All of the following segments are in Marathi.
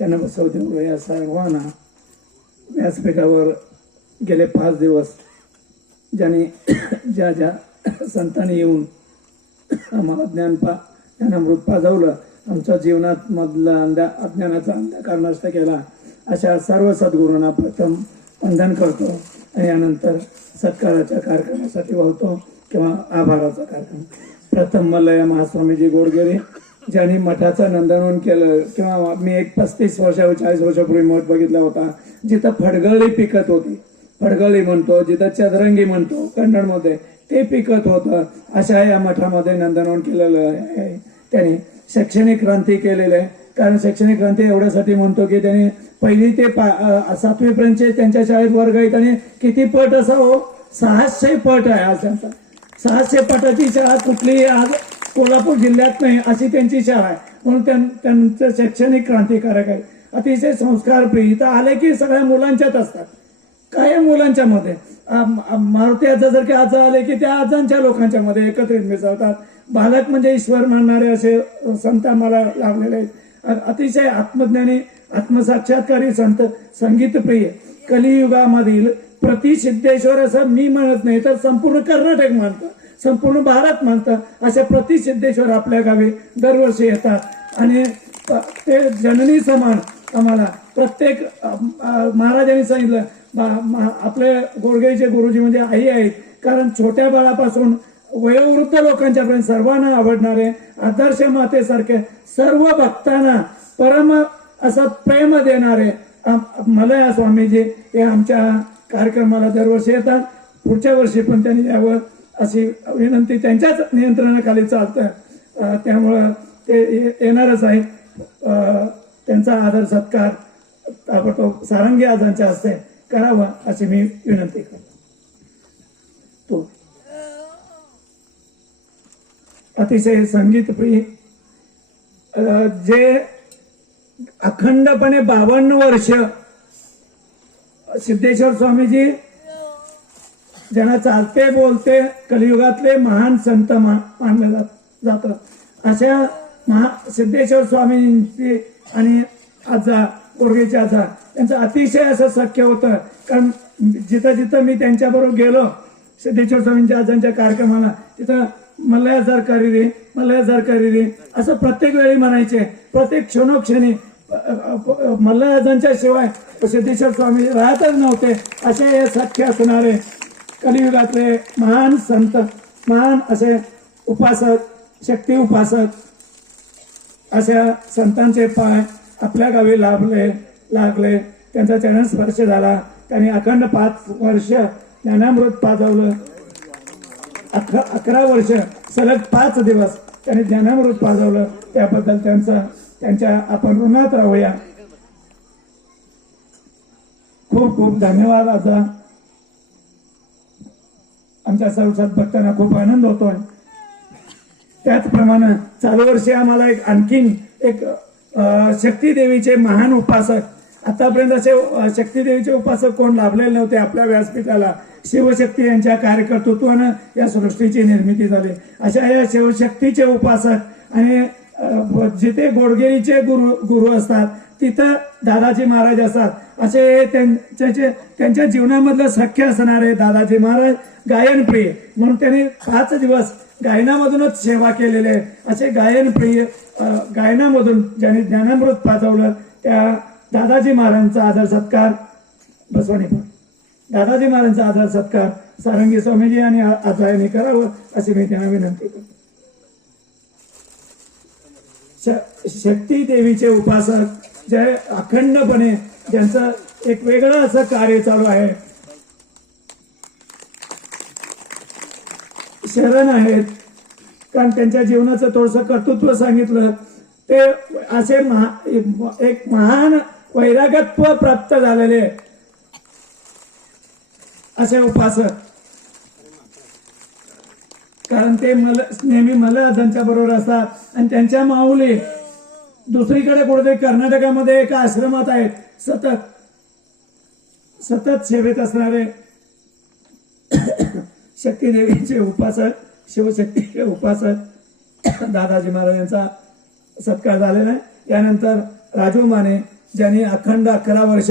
त्यांना बसवदेव या सर्वांना व्यासपीठावर गेले 5 दिवस ज्यांनी ज्या ज्या संतांनी येऊन आम्हाला ज्ञानामृत पाजवलं, आमच्या जीवनात मधला अज्ञानाचा अंधकार नष्ट केला, अशा सर्व सद्गुरूंना प्रथम वंदन करतो आणि यानंतर सत्काराच्या कार्यक्रमासाठी वाहतो किंवा आभाराचा कार्यक्रम. प्रथम मल्लया महास्वामीजी गोडगेरे ज्यांनी मठाचं नंदनवन केलं, किंवा मी एक 35 वर्ष 40 वर्षापूर्वी मठ बघितला होता जिथं फडगळी पिकत होती, फडगळी म्हणतो, जिथं चदरंगी म्हणतो कन्नडमध्ये, ते पिकत होतं. अशा या मठामध्ये नंदनवन केलेलं आहे. त्यांनी शैक्षणिक क्रांती केलेली आहे. कारण शैक्षणिक क्रांती एवढ्यासाठी म्हणतो की त्यांनी 1ली ते 7वी पर्यंतचे त्यांच्या शाळेत वर्ग आहेत आणि किती पट असावं, 600 पट आहे आज त्यांचा. 600 पटाची शाळा कुठलीही आज कोल्हापूर जिल्ह्यात नाही, अशी त्यांची शाळा आहे. म्हणून त्यांचं शैक्षणिक क्रांतिकारक आहे. अतिशय संस्कारप्रिय. इथं आले की सगळ्या मुलांच्यात असतात, काय मुलांच्या मध्ये. मारुती आजासारखे आजा आले की त्या आजांच्या लोकांच्या मध्ये एकत्रित मिसळतात. बालक म्हणजे ईश्वर मानणारे असे संत आम्हाला लाभलेले आहेत. अतिशय आत्मज्ञानी, आत्मसाक्षात्कारी संत, संगीतप्रिय. कलियुगामधील प्रतिसिद्धेश्वर असं मी म्हणत नाही तर संपूर्ण कर्नाटक मानतं, संपूर्ण भारत मानतं. अशा प्रतिसिद्धेश्वर आपल्या गावी दरवर्षी येतात आणि ते जननी समान आम्हाला प्रत्येक महाराजांनी सांगितलं आपले गोडगेचे गुरुजी म्हणजे आई आहेत. कारण छोट्या बाळापासून वयोवृद्ध लोकांच्यापर्यंत सर्वांना आवडणारे आदर्श मातेसारखे सर्व भक्तांना परम असं प्रेम देणारे मल्लया स्वामीजी हे आमच्या कार्यक्रमाला दरवर्षी येतात. पुढच्या वर्षी पण त्यांनी यावं अशी विनंती त्यांच्याच नियंत्रणाखाली चालतं. त्यामुळं ते येणारच आहे. त्यांचा आदर सत्कार ताबडतोब सारंगी आजांच्या हस्ते करावा अशी मी विनंती करतो. तो अतिशय संगीतप्रिय, जे अखंडपणे 52 वर्ष सिद्धेश्वर स्वामीजी ज्यांना चालते बोलते कलियुगातले महान संत मानले जातात, अशा सिद्धेश्वर स्वामींची आणि आजा गोडगेचे आजा त्यांचं अतिशय असं सख्य होतं. कारण जिथं जिथं मी त्यांच्याबरोबर गेलो सिद्धेश्वर स्वामींच्या आजांच्या कार्यक्रमाला, तिथं मल्लया सरकारी रे, मल्लया सरकारी रे असं प्रत्येक वेळी म्हणायचे. प्रत्येक क्षणोक्षणी मल्लया आजांच्या शिवाय सिद्धेश्वर स्वामी राहतच नव्हते. असे हे सख्य असणारे कलियुगातले महान संत, महान असे उपासक, शक्ती उपासक, अशा संतांचे पाय आपल्या गावी लागले. त्यांचा चरण स्पर्श झाला. त्यांनी अखंड 5 वर्ष ज्ञानामृत पाजवलं. 11 वर्ष सलग 5 दिवस त्यांनी ज्ञानामृत पाजवलं. त्याबद्दल त्यांच्या आपण ऋणात राहूया. खूप खूप धन्यवाद. आता आमच्या सर्व सद्भक्तांना खूप आनंद होतोय. त्याचप्रमाणे चालू वर्षी आम्हाला आणखीन एक शक्ती देवीचे महान उपासक, आतापर्यंत असे शक्ती देवीचे उपासक कोण लाभलेले नव्हते आपल्या व्यासपीठाला. शिवशक्ती यांच्या कार्यकर्तृत्वानं या सृष्टीची निर्मिती झाली. अशा या शिवशक्तीचे उपासक आणि जिथे गोडगेरीचे गुरु असतात तिथं दादाजी महाराज असतात. असे त्यांच्या जीवनामधलं सख्य असणारे दादाजी महाराज गायनप्रिय म्हणून त्यांनी 5 दिवस गायनामधूनच सेवा केलेले. असे गायनप्रिय, गायनामधून ज्यांनी ज्ञानामृत पाजवलं त्या दादाजी महाराजांचा आदर सत्कार बसवणी दादाजी महाराजांचा आदर सत्कार सारंगी स्वामीजी आणि आजायांनी करावं अशी मी त्यांना विनंती करतो. शक्ती देवीचे उपासक जे अखंडपणे ज्यांचं एक वेगळं असं कार्य चालू आहे, शरण आहेत. कारण त्यांच्या जीवनाचं थोडंसं कर्तृत्व सांगितलं. ते असे एक महान वैरागत्व प्राप्त झालेले असे उपासक. कारण ते नेहमी मल्लया बरोबर असतात आणि त्यांच्या माऊली दुसरीकडे कुठेतरी कर्नाटकामध्ये एका आश्रमात आहेत. सतत सेवेत असणारे शक्ती देवीचे उपासक, शिवशक्तीचे उपासक दादाजी महाराज यांचा सत्कार झालेला आहे. यानंतर राजू माने ज्यांनी अखंड 11 वर्ष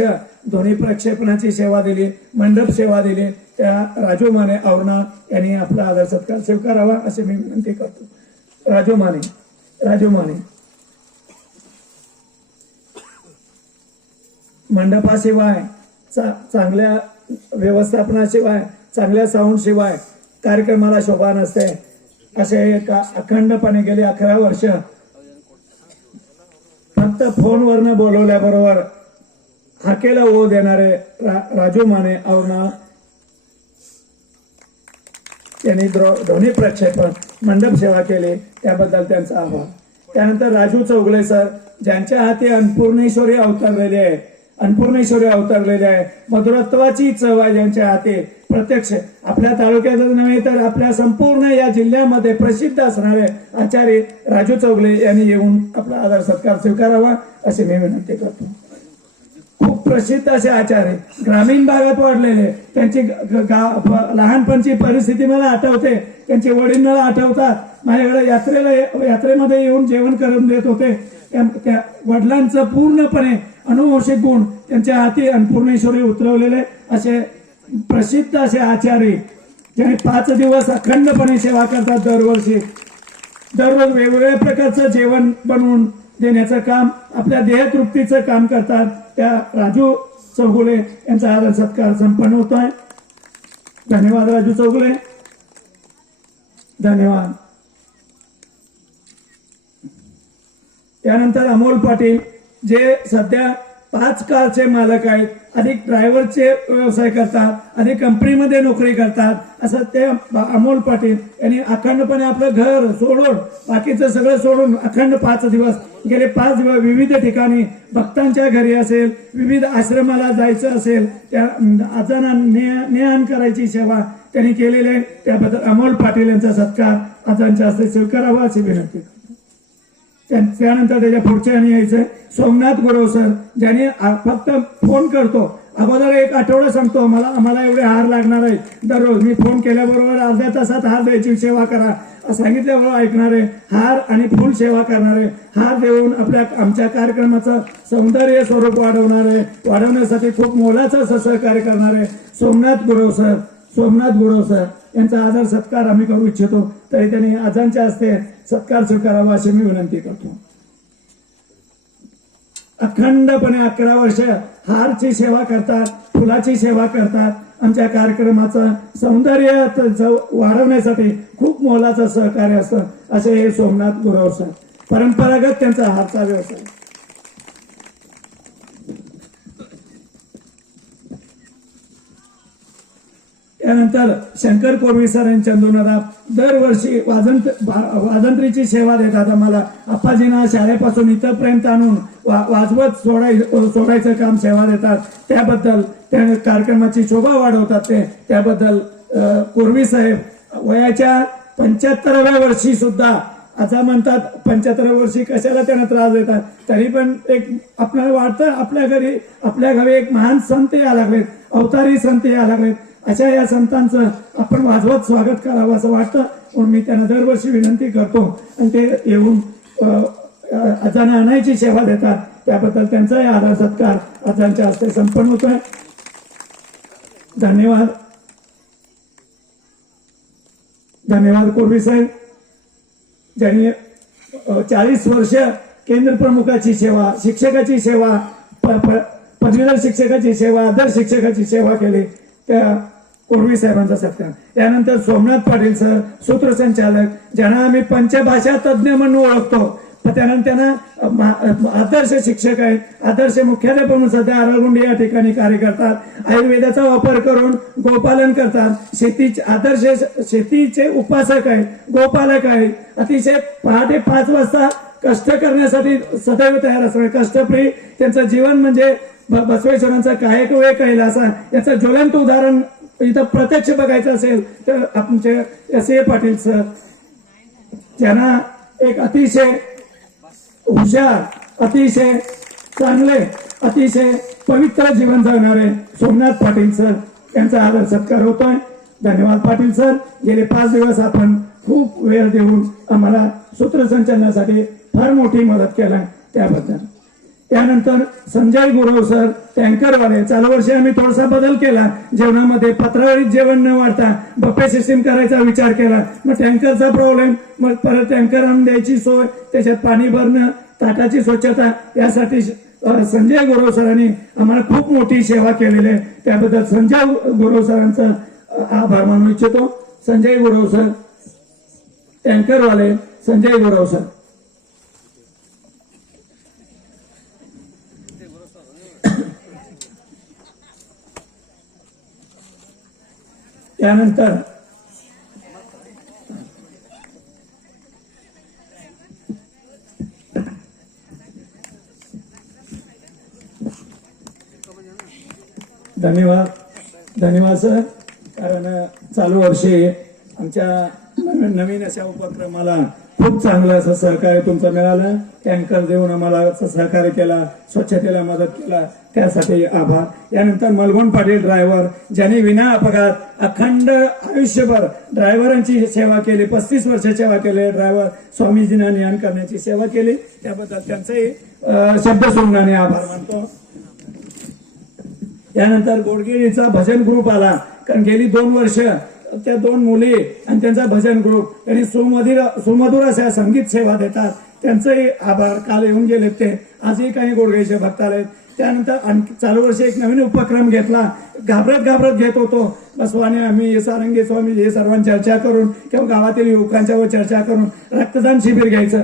ध्वनी प्रक्षेपणाची सेवा दिली, मंडप सेवा दिली, त्या राजू माने औरणा यांनी आपला आदर सत्कार स्वीकारावा असे मी विनंती करतो. राजू माने मंडपाशिवाय चांगल्या व्यवस्थापनाशिवाय, चांगल्या साऊंड शिवाय कार्यक्रमाला शोभा नसते. असे अखंडपणे गेली 11 वर्ष फक्त फोनवरनं बोलवल्याबरोबर हाकेला ओ देणारे राजू माने औरणा यांनी ध्वनी प्रक्षेपण मंडप सेवा केली, त्याबद्दल त्यांचा आभार. त्यानंतर राजू चौगले सर, ज्यांच्या हाती अन्नपूर्णेश्वरी अवतरलेले आहे, मधुरत्वाची चव आहे ज्यांच्या हाती. प्रत्यक्ष आपल्या तालुक्यातच नव्हे तर आपल्या संपूर्ण या जिल्ह्यामध्ये प्रसिद्ध असणारे आचार्य राजू चौगले यांनी येऊन आपला आदर सत्कार स्वीकारावा अशी मी विनंती करतो. खूप प्रसिद्ध असे आचार्य, ग्रामीण भागात वाढलेले, त्यांची लहानपणची परिस्थिती मला आठवते. त्यांचे वडील मला आठवतात. माझ्याकडे यात्रेमध्ये येऊन जेवण करून देत होते. त्या वडिलांचं पूर्णपणे अनुवंशिक गुण त्यांच्या हाती अन्नपूर्णेश्वरी उतरवलेले असे प्रसिद्ध असे आचार्य, ज्यांनी 5 दिवस अखंडपणे सेवा करतात. दररोज वेगवेगळ्या प्रकारचं जेवण बनवून देण्याचं काम, आपल्या देहतृप्तीचं काम करतात. त्या राजू चौगुले यांचा आदर सत्कार संपन्न होतोय. धन्यवाद राजू चौगुले, धन्यवाद. त्यानंतर अमोल पाटील, जे सध्या 5 कारचे मालक आहेत, अधिक ड्रायव्हरचे व्यवसाय करतात, अधिक कंपनीमध्ये नोकरी करतात. असं ते अमोल पाटील यांनी अखंडपणे आपलं घर सोडून, बाकीचं सगळं सोडून अखंड 5 दिवस गेले 5 दिवस विविध ठिकाणी भक्तांच्या घरी असेल, विविध आश्रमाला जायचं असेल, त्या आजांना ने-आण करायची सेवा त्यांनी केलेली आहे. त्याबद्दल अमोल पाटील यांचा सत्कार आजांच्या हस्ते स्वीकारावा अशी विनंती. त्यानंतर त्याच्या पुढच्या यांनी यायचं सोमनाथ गुरव सर, ज्यांनी फक्त फोन करतो, अगोदर 1 आठवडा सांगतो आम्हाला एवढे हार लागणार आहे दररोज. मी फोन केल्याबरोबर अर्ध्या तासात हार द्यायची सेवा करा सांगितल्याबरोबर ऐकणारे, हार आणि फुल सेवा करणारे, हार देऊन आमच्या कार्यक्रमाचं सौंदर्य स्वरूप वाढवण्यासाठी खूप मोलाचं सहकार्य करणारे सोमनाथ गुरव सर यांचा आदर सत्कार आम्ही करू इच्छितो. तरी त्यांनी आजांच्या हस्ते सत्कार स्वीकारावा अशी मी विनंती करतो. अखंडपणे 11 वर्ष हारची सेवा करतात, फुलाची सेवा करतात. आमच्या कार्यक्रमाचं सौंदर्य वाढवण्यासाठी खूप मोलाचं सहकार्य असतं. असे हे सोमनाथ गुरव सर, परंपरागत त्यांचा हारचा व्यवसाय. त्यानंतर शंकर कोरवी सर आणि चंदूनादा दरवर्षी वाजंत्रीची सेवा देतात आम्हाला. आप्पाजींना शाळेपासून इथंपर्यंत आणून वाजवत सोडायचं काम सेवा देतात. त्याबद्दल त्या कार्यक्रमाची शोभा वाढवतात. त्याबद्दल कोरवी साहेब वयाच्या 75व्या वर्षी सुद्धा, आता म्हणतात 75व्या वर्षी कशाला त्यांना त्रास देतात, तरी पण एक आपल्याला वाटतं आपल्या घरी एक महान संत यायला लागलेत, अवतारी संत यायला लागलेत. अशा या संतांचं आपण वाजवत स्वागत करावं असं वाटतं. म्हणून मी त्यांना दरवर्षी विनंती करतो आणि ते येऊन आजांना आणायची सेवा देतात. त्याबद्दल त्यांचाही आदर सत्कार आजांच्या हस्ते संपन्न होतोय. धन्यवाद कोरवी साहेब, ज्यांनी 40 वर्ष केंद्र प्रमुखाची सेवा, शिक्षकाची सेवा, पदवीधर शिक्षकाची सेवा, आदर्श शिक्षकाची सेवा केली. त्या कोरवी साहेबांचा सत्कार. यानंतर सोमनाथ पाटील सर, सूत्रसंचालक, ज्यांना आम्ही पंचभाषा तज्ज्ञ म्हणून ओळखतो. त्यानंतर त्यांना आदर्श शिक्षक आहेत, आदर्श मुख्यालय म्हणून सध्या आरळगुंडी या ठिकाणी कार्य करतात. आयुर्वेदाचा वापर करून गोपालन करतात. आदर्श शेतीचे उपासक आहेत, गोपालक आहेत. अतिशय पहाटे 5 वाजता कष्ट करण्यासाठी सदैव तयार असणार. कष्टप्रिय त्यांचं जीवन म्हणजे बसवेश्वरांचा कायक वे कैलासा याचं ज्वलंत उदाहरण इथं प्रत्यक्ष बघायचं असेल तर आमचे S.A. पाटील सर, ज्यांना एक अतिशय हुशार, अतिशय चांगले, अतिशय पवित्र जीवन जगणारे सोमनाथ पाटील सर यांचा आदर सत्कार होतोय. धन्यवाद पाटील सर, गेले 5 दिवस आपण खूप वेळ देऊन आम्हाला सूत्रसंचालनासाठी फार मोठी मदत केला त्याबद्दल. त्यानंतर संजय गुरव सर टँकरवाले, चालू वर्षी आम्ही थोडासा बदल केला जेवणामध्ये, पत्रावळीत जेवण न वाढता बफे सिस्टीम करायचा विचार केला. मग टँकरचा प्रॉब्लेम, मग परत टँकर आणून द्यायची सोय, त्याच्यात पाणी भरणं, ताटाची स्वच्छता, यासाठी संजय गुरव सरांनी आम्हाला खूप मोठी सेवा केलेली आहे. त्याबद्दल संजय गुरव सरांचा आभार मानू इच्छितो. संजय गुरव सर टँकरवाले, संजय गुरव सर. त्यानंतर धन्यवाद सर. कारण चालू वर्षी आमच्या नवीन अशा उपक्रमाला खूप चांगलं असं सहकार्य तुमचं मिळालं. टँकर देऊन आम्हाला असं सहकार्य केला, स्वच्छतेला मदत केला, त्यासाठी आभार. यानंतर मलगोन पाटील ड्रायव्हर, ज्यांनी विना अपघात अखंड आयुष्यभर ड्रायव्हरांची सेवा केली, 35 वर्ष सेवा केली. ड्रायव्हर स्वामीजींना ज्ञान करण्याची सेवा केली, त्याबद्दल त्यांचाही शब्दसुमनाने आभार मानतो. यानंतर गोडगिरीचा भजन ग्रुप आला, कारण गेली 2 वर्ष त्या 2 मुली आणि त्यांचा भजन ग्रुप त्यांनी सुमधुर अशा संगीत सेवा देतात, त्यांचंही आभार. काल येऊन गेलेत ते, आजही काही गोडगेचे भक्त आलेत. त्यानंतर चालू वर्षी एक नवीन उपक्रम घेतला, घाबरत घेत होतो. बसवाने आम्ही सारंगी स्वामी हे सर्वांची चर्चा करून किंवा गावातील युवकांच्यावर चर्चा करून रक्तदान शिबिर घ्यायचं.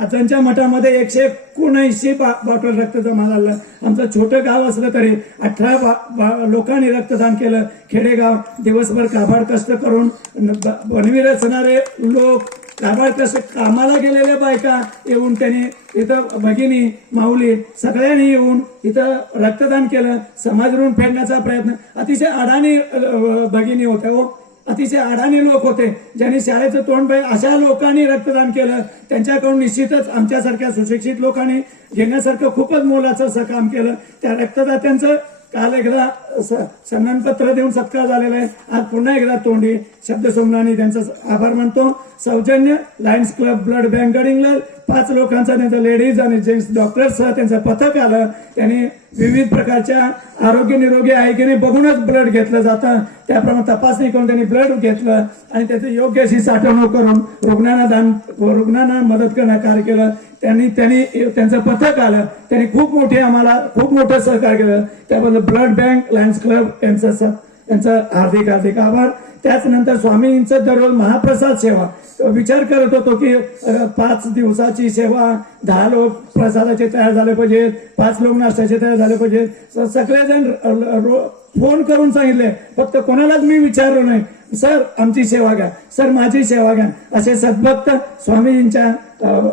आजांच्या मठामध्ये 179 बॉटल रक्त जमा झालं. आमचं छोटं गाव असलं तरी 18 लोकांनी रक्तदान केलं. खेडेगाव दिवसभर काबाड कष्ट करून बनवी रचणारे लोक, काबाड कष्ट कामाला गेलेल्या बायका येऊन त्यांनी इथं, भगिनी माऊली सगळ्यांनी येऊन इथं रक्तदान केलं. समाज ऋण फेडण्याचा प्रयत्न. अतिशय अडाणी भगिनी होत्या हो, अतिशय अडाणी लोक होते, ज्यांनी शाळेचं तोंड पाहिजे अशा लोकांनी रक्तदान केलं. त्यांच्याकडून निश्चितच आमच्यासारख्या सुशिक्षित लोकांनी घेण्यासारखं खूपच मोलाचं असं काम केलं. त्या रक्तदात्यांचं काल एकदा सन्मानपत्र देऊन सत्कार झालेला आहे. आज पुन्हा एकदा तोंडी शब्दसुमनाने त्यांचा आभार मानतो. सौजन्य Lions club blood bank Gadhinglaj 5 लोकांचा त्यांचा लेडीज आणि जेंट्स डॉक्टर्ससह त्यांचं पथक आलं. त्यांनी विविध प्रकारच्या आरोग्य निरोगी आहे की नाही बघूनच ब्लड घेतलं जातं, त्याप्रमाणे तपासणी करून त्यांनी ब्लड घेतलं आणि त्याचं योग्य अशी साठवणूक करून रुग्णांना मदत करण्याचं कार्य केलं. त्यांनी त्यांचं पथक आलं, त्यांनी आम्हाला खूप मोठं सहकार्य केलं. त्याबद्दल ब्लड बँक लायन्स क्लब यांचं हार्दिक आभार. त्याच नंतर स्वामींचं दररोज महाप्रसाद सेवा, विचार करत होतो की 5 दिवसाची सेवा, 10 लोक प्रसादाचे तयार झाले पाहिजे, 5 लोक नाश्त्याचे तयार झाले पाहिजे. सगळेजण फोन करून सांगितले, फक्त कोणालाच मी विचारलो नाही, सर आमची सेवा घ्या, सर माझी सेवा घ्या. असे सद्भक्त स्वामीजींच्या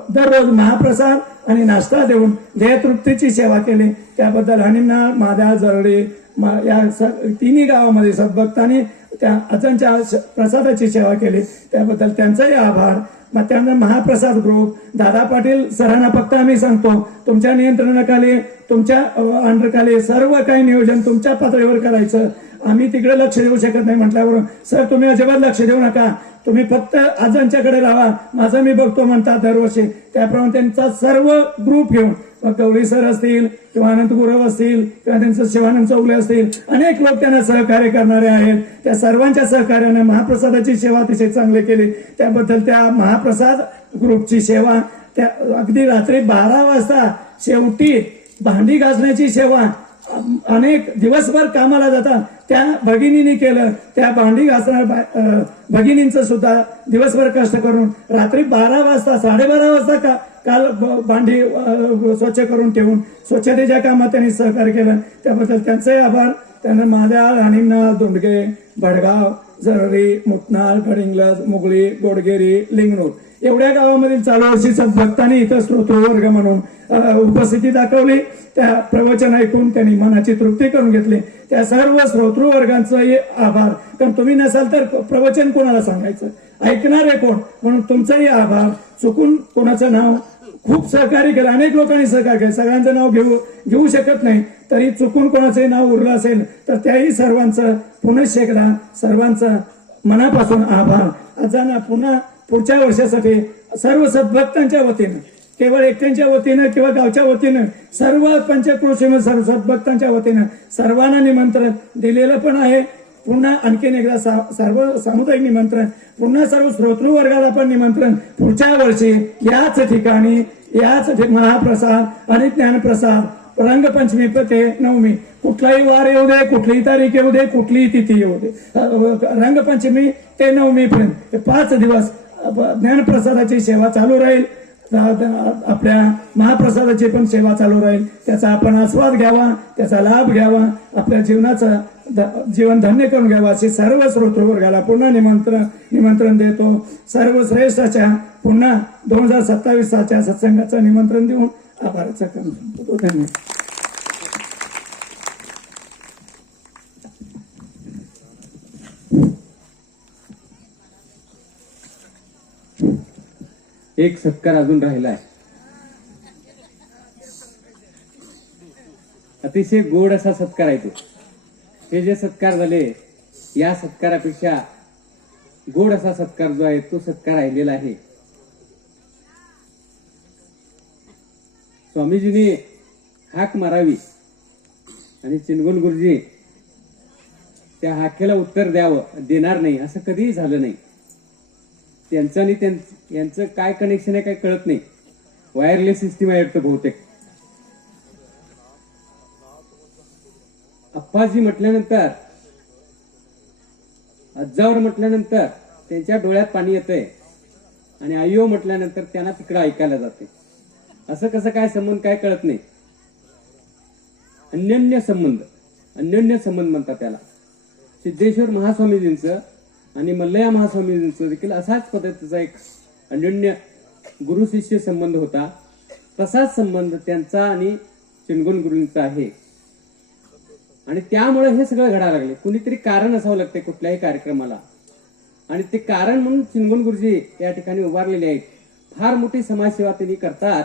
दररोज महाप्रसाद आणि नाश्ता देऊन ध्येयतृप्तीची सेवा केली. त्याबद्दल हनिमनाळ, माद्या, जरडी या 3 गावामध्ये सद्भक्तांनी त्या आजांच्या प्रसादाची सेवा केली, त्याबद्दल त्यांचाही आभार. मग त्यानंतर महाप्रसाद ग्रुप दादा पाटील सरांना फक्त आम्ही सांगतो, तुमच्या नियंत्रणाखाली, तुमच्या अंडरखाली सर्व काही नियोजन तुमच्या पातळीवर करायचं. आम्ही तिकडे लक्ष देऊ शकत नाही म्हटल्यावर, सर तुम्ही अजिबात लक्ष देऊ नका, तुम्ही फक्त आजांच्याकडे राहा, माझं मी बघतो म्हणतात दरवर्षी. त्याप्रमाणे त्यांचा सर्व ग्रुप घेऊन गवळी सर असतील किंवा अनंत गुरव असतील किंवा त्यांचं शिवानंद चौगले असतील, अनेक लोक त्यांना सहकार्य करणारे आहेत. त्या सर्वांच्या सहकार्याने महाप्रसादाची सेवा अतिशय चांगली केली. त्याबद्दल त्या महाप्रसाद ग्रुपची सेवा, त्या अगदी रात्री 12 वाजता शेवटी भांडी घासण्याची सेवा, अनेक दिवसभर कामाला जातात त्या भगिनींनी केलं. त्या भांडी घासणाऱ्या भगिनींचं सुद्धा दिवसभर कष्ट करून रात्री 12 वाजता 12:30 वाजता काल भांडी स्वच्छ करून ठेवून स्वच्छतेच्या कामात त्यांनी सहकार्य केलं. त्याबद्दल त्यांचे आभार. त्यांना माद्याळ, हनिमनाळ, दोंडगे, भडगाव, जरळी, मुतनाळ, गडिंग्लज, मुगळी, गोडगेरी, लिंगणूर एवढ्या गावामधील चालू वर्षी सद्भक्तांनी इथं श्रोतृवर्ग म्हणून उपस्थिती दाखवली. त्या प्रवचन ऐकून त्यांनी मनाची तृप्ती करून घेतली. त्या सर्व श्रोतृवर्गांचाही आभार. कारण तुम्ही नसाल तर प्रवचन कोणाला सांगायचं, ऐकणारे कोण, म्हणून तुमचंही आभार. चुकून कोणाचं नाव खूप सहकार्य केलं, अनेक लोकांनी सहकार्य केलं, सगळ्यांचं नाव घेऊ शकत नाही, तरी चुकून कोणाचंही नाव उरलं असेल तर त्याही सर्वांचं पुनश्च एकदा सर्वांचं मनापासून आभार. आजांना पुन्हा पुढच्या वर्षासाठी सर्व सद्भक्तांच्या वतीनं केवळ एकट्यांच्या वतीनं किंवा गावच्या वतीनं सर्व पंचक्रोशीनं सर्व सद्भक्तांच्या वतीनं सर्वांना निमंत्रण दिलेलं पण आहे. पुन्हा आणखीन एकदा सर्व सामुदायिक निमंत्रण, पुन्हा सर्व श्रोतृ वर्गाला पण निमंत्रण. पुढच्या वर्षी याच ठिकाणी महाप्रसाद आणि ज्ञानप्रसाद रंगपंचमी ते नवमी कुठलाही वार येऊ दे, कुठलीही तारीख येऊ दे, कुठलीही तिथी येऊ दे, रंगपंचमी ते नवमी पर्यंत 5 दिवस ज्ञानप्रसादाची सेवा चालू राहील. आपल्या महाप्रसादाची पण सेवा चालू राहील. त्याचा आपण आस्वाद घ्यावा, त्याचा लाभ घ्यावा, आपल्या जीवनाचा जीवन धन्य करून घ्यावा अशी सर्व श्रोतृ वर्गाला पुन्हा निमंत्रण देतो. सर्व श्रेष्ठाच्या पुन्हा 2027 सालच्या सत्संगाचं निमंत्रण देऊन आभाराचं काम करतो. धन्यवाद. एक सत्कार अजून राहिला आहे. अतिशय गोड असा सत्कार आहे तो. हे जे सत्कार झाले या सत्कारापेक्षा गोड असा सत्कार जो आहे तो सत्कार राहिलेला आहे. स्वामीजीने हाक मारावी आणि चिनगुण गुरुजी त्या हाकेला उत्तर देणार नाही असं कधीही झालं नाही. त्यांचं आणि यांचं काय कनेक्शन आहे काय कळत नाही. वायरलेस सिस्टीम आहे वाटतं बहुतेक. अप्पाजी म्हटल्यानंतर, अज्जावर म्हटल्यानंतर त्यांच्या डोळ्यात पाणी येतंय आणि आईओ म्हटल्यानंतर त्यांना तिकडं ऐकायला जाते. असं कसं काय संबंध काय कळत नाही. अन्योन्य संबंध म्हणतात त्याला. सिद्धेश्वर महास्वामीजींचं आणि मल्लया महास्वामीजींचं देखील असाच पद्धतीचा एक अन्योन्य गुरु शिष्य संबंध होता. तसाच संबंध त्यांचा आणि चिनगुण गुरूंचा आहे. आणि त्यामुळे हे सगळं घडायला लागले. कुणीतरी कारण असावं लागते कुठल्याही कार्यक्रमाला. आणि ते कारण म्हणून चिनगुण गुरुजी या ठिकाणी उभारलेले आहेत. फार मोठी समाजसेवा त्यांनी करतात.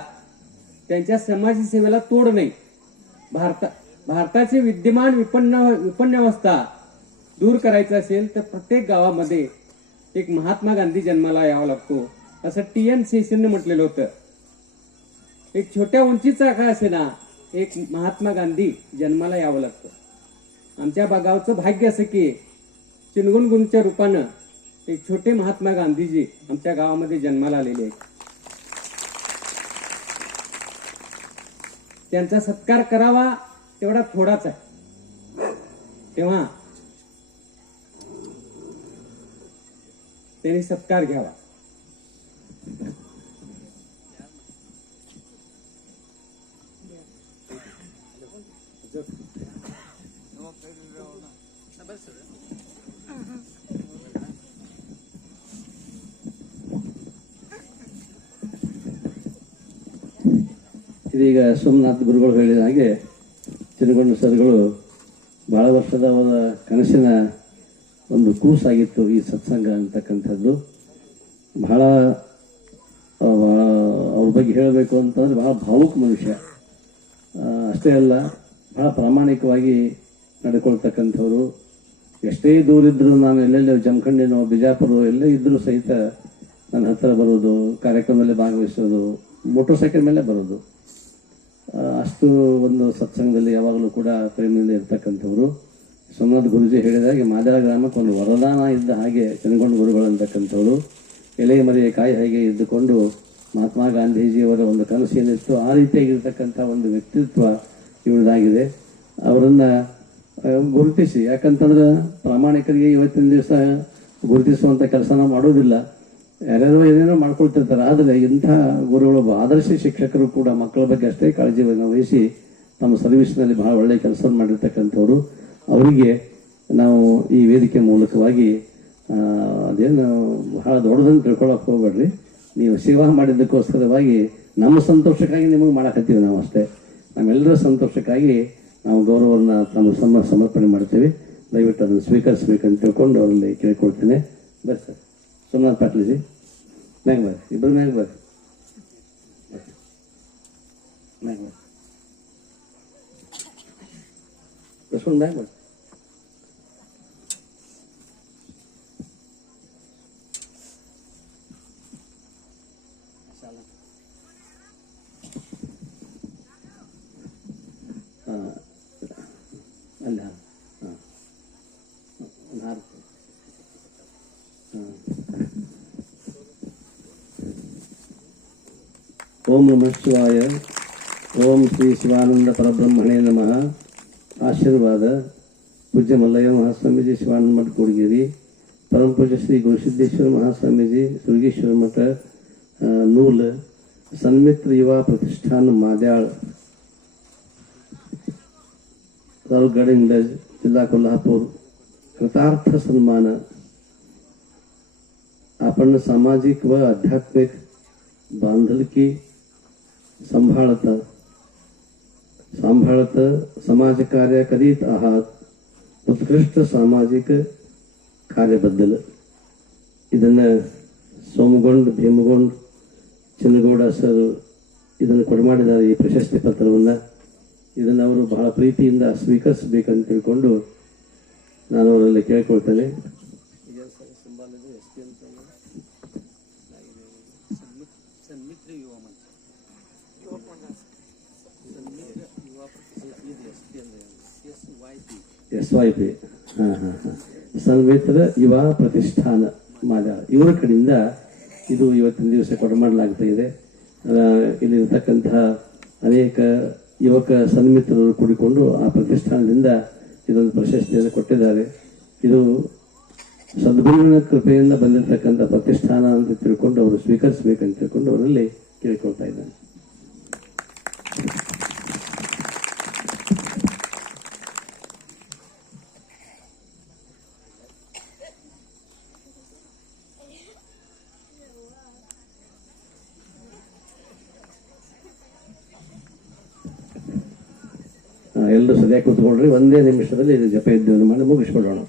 त्यांच्या समाजसेवेला तोड नाही. भारताची विद्यमान विपन्नावस्था दूर करायचं असेल तर प्रत्येक गावामध्ये एक महात्मा गांधी जन्माला यावा लागतो असं TN शेषनने म्हटलेलं होतं. एक छोट्या उंचीचा का असेना एक महात्मा गांधी जन्माला यावं लागतं. आमच्या गावचं भाग्य असं की चिनगुण गुरूंच्या रूपानं एक छोटे महात्मा गांधीजी आमच्या गावामध्ये जन्माला आलेले आहेत. त्यांचा सत्कार करावा तेवढा थोडाच आहे. तेव्हा त्यांनी सत्कार घ्यावा. ಇದೀಗ ಸೋಮನಾಥ್ ಗುರುಗಳು ಹೇಳಿದ ಹಾಗೆ ಚಿನ್ನಗೊಂಡ ಸರ್ಗಳು ಬಹಳ ವರ್ಷದ ಅವರ ಕನಸಿನ ಒಂದು ಕೂಸಾಗಿತ್ತು ಈ ಸತ್ಸಂಗ ಅಂತಕ್ಕಂಥದ್ದು. ಬಹಳ ಅವ್ರ ಬಗ್ಗೆ ಹೇಳಬೇಕು ಅಂತಂದ್ರೆ ಬಹಳ ಭಾವುಕ ಮನುಷ್ಯ. ಅಷ್ಟೇ ಅಲ್ಲ, ಬಹಳ ಪ್ರಾಮಾಣಿಕವಾಗಿ ನಡ್ಕೊಳ್ತಕ್ಕಂಥವ್ರು. ಎಷ್ಟೇ ದೂರ ಇದ್ದರೂ ನಾನು ಎಲ್ಲೆಲ್ಲೋ ಜಮಖಂಡಿನೋ ಬಿಜಾಪುರ ಎಲ್ಲೇ ಇದ್ದರೂ ಸಹಿತ ನನ್ನ ಹತ್ತಿರ ಬರೋದು, ಕಾರ್ಯಕ್ರಮದಲ್ಲಿ ಭಾಗವಹಿಸೋದು, ಮೋಟರ್ ಸೈಕಲ್ ಮೇಲೆ ಬರೋದು. ಅಷ್ಟು ಒಂದು ಸತ್ಸಂಗದಲ್ಲಿ ಯಾವಾಗಲೂ ಕೂಡ ಪ್ರೇಮದಿಂದ ಇರ್ತಕ್ಕಂಥವ್ರು. ಸೋಮನಾಥ್ ಗುರುಜಿ ಹೇಳಿದಾಗೆ ಮಾದಳ ಗ್ರಾಮಕ್ಕೆ ಒಂದು ವರದಾನ ಇದ್ದ ಹಾಗೆ ಚಿನಗೊಂಡ ಗುರುಗಳು ಅಂತಕ್ಕಂಥವ್ರು. ಎಲೆ ಮರೆಯ ಕಾಯಿ ಹಾಗೆ ಇದ್ದುಕೊಂಡು ಮಹಾತ್ಮ ಗಾಂಧೀಜಿಯವರ ಒಂದು ಕನಸು ಏನಿತ್ತು ಆ ರೀತಿಯಾಗಿರ್ತಕ್ಕಂಥ ಒಂದು ವ್ಯಕ್ತಿತ್ವ ಇವರದಾಗಿದೆ. ಅವರನ್ನು ಗುರುತಿಸಿ, ಯಾಕಂತಂದ್ರೆ ಪ್ರಾಮಾಣಿಕರಿಗೆ ಇವತ್ತಿನ ದಿವಸ ಗುರುತಿಸುವಂಥ ಕೆಲಸ ನಾವು ಮಾಡೋದಿಲ್ಲ. ಯಾರ್ಯಾರೋ ಏನೇನೋ ಮಾಡ್ಕೊಳ್ತಿರ್ತಾರೆ. ಆದರೆ ಇಂಥ ಗುರುಗಳು ಆದರ್ಶ ಶಿಕ್ಷಕರು ಕೂಡ ಮಕ್ಕಳ ಬಗ್ಗೆ ಅಷ್ಟೇ ಕಾಳಜಿಯನ್ನು ವಹಿಸಿ ತಮ್ಮ ಸರ್ವಿಸ್ನಲ್ಲಿ ಬಹಳ ಒಳ್ಳೆಯ ಕೆಲಸವನ್ನು ಮಾಡಿರ್ತಕ್ಕಂಥವ್ರು. ಅವರಿಗೆ ನಾವು ಈ ವೇದಿಕೆ ಮೂಲಕವಾಗಿ ಅದೇನು ಬಹಳ ದೊಡ್ಡದನ್ನು ತಿಳ್ಕೊಳ್ಳೋಕೆ ಹೋಗ್ಬೇಡ್ರಿ. ನೀವು ಸೇವಾ ಮಾಡಿದ್ದಕ್ಕೋಸ್ಕರವಾಗಿ ನಮ್ಮ ಸಂತೋಷಕ್ಕಾಗಿ ನಿಮಗೆ ಮಾಡಕತ್ತೀವಿ ನಾವು ಅಷ್ಟೇ. ನಮ್ಮೆಲ್ಲರ ಸಂತೋಷಕ್ಕಾಗಿ ನಾವು ಗೌರವವನ್ನು ನಮ್ಮ ಸಮರ್ಪಣೆ ಮಾಡ್ತೀವಿ. ದಯವಿಟ್ಟು ಅದನ್ನು ಸ್ವೀಕರಿಸಬೇಕಂತ ತಿಳ್ಕೊಂಡು ಅವರಲ್ಲಿ ಕೇಳ್ಕೊಳ್ತೇನೆ. ಬರ್ರಿ ಸರ್. ಸೋಮನಾಥ್ ಪಾಟೀಲ್ಜಿ ಮ್ಯಾಗ ಬರ್ರಿ, ಇಬ್ಬರು ಮ್ಯಾಗ ಬರ್ರಿ, ಮ್ಯಾಗ ಬರ್ರಿ, ಪ್ರಶ್ನೆ ಮ್ಯಾಗ ಬರ್ರಿ. ಅಲ್ಲ ಹಾಂ ಹಾಂ ಓಂ ನಮಃ ಶಿವಾಯ. ಓಂ ಶ್ರೀ ಶಿವಾನಂದ ಪರಬ್ರಹ್ಮಣೇ ನಮಃ. ಆಶೀರ್ವಾದ ಪೂಜ್ಯ ಮಲ್ಲಯ್ಯ ಮಹಾಸ್ವಾಮೀಜಿ ಶಿವಾನಂದ ಮಠ ಕೂಡಗೇರಿ, ಪರಮ ಪೂಜ್ಯ ಶ್ರೀ ಗುರುಸಿದ್ದೇಶ್ವರ ಮಹಾಸ್ವಾಮೀಜಿ ಸುರಗೇಶ್ವರ ಮಠ ನೂಲ್, ಸನ್ಮಿತ್ರ ಯುವ ಪ್ರತಿಷ್ಠಾನ माद्याळ, तालुका गडहिंग्लज, जिल्हा कोल्हापूर. कृतार्थ सन्मान. आपण सामाजिक व आध्यात्मिक बांधिलकी सांभाळत समाजकार्य करीत आहात. उत्कृष्ट सामाजिक ಕಾರ್ಯಬದ್ಧಲು. ಇದನ್ನು ಸೋಮಗೊಂಡ್ ಭೀಮಗೊಂಡ್ ಚಿನ್ನಗೌಡ ಸರ್ ಇದನ್ನು ಕೊಡಮಾಡಿದ್ದಾರೆ ಈ ಪ್ರಶಸ್ತಿ ಪತ್ರವನ್ನು. ಇದನ್ನು ಅವರು ಬಹಳ ಪ್ರೀತಿಯಿಂದ ಸ್ವೀಕರಿಸಬೇಕಂತ ತಿಳ್ಕೊಂಡು ನಾನು ಅವರಲ್ಲಿ ಕೇಳ್ಕೊಳ್ತೇನೆ. SYP ಸನ್ಮಿತ್ರ ಯುವ ಪ್ರತಿಷ್ಠಾನ ಮಾದ್ಯಾಳ ಇವರ ಕಡೆಯಿಂದ ಇದು ಇವತ್ತಿನ ದಿವಸ ಕೊಡಮಾಡಲಾಗ್ತಾ ಇದೆ. ಇಲ್ಲಿರ್ತಕ್ಕಂತಹ ಅನೇಕ ಯುವಕ ಸನ್ಮಿತ್ರರು ಕೂಡಿಕೊಂಡು ಆ ಪ್ರತಿಷ್ಠಾನದಿಂದ ಇದೊಂದು ಪ್ರಶಸ್ತಿಯನ್ನು ಕೊಟ್ಟಿದ್ದಾರೆ. ಇದು ಸದ್ಗುರುವಿನ ಕೃಪೆಯಿಂದ ಬಂದಿರತಕ್ಕಂಥ ಪ್ರತಿಷ್ಠಾನ ಅಂತ ತಿಳ್ಕೊಂಡು ಅವರು ಸ್ವೀಕರಿಸಬೇಕಂತ ತಿಳ್ಕೊಂಡು ಅವರಲ್ಲಿ ಕೇಳಿಕೊಳ್ತಾ ಇದ್ದಾನೆ. ಎಲ್ಲರೂ ಸರಿಯಾಗಿ ಕೂತ್ಕೊಳ್ರಿ. ಒಂದೇ ನಿಮಿಷದಲ್ಲಿ ಇದು ಜಪ ಇದ್ದೇವೆ ಮಾಡಿ ಮುಗಿಸ್ಬಿಡೋಣ.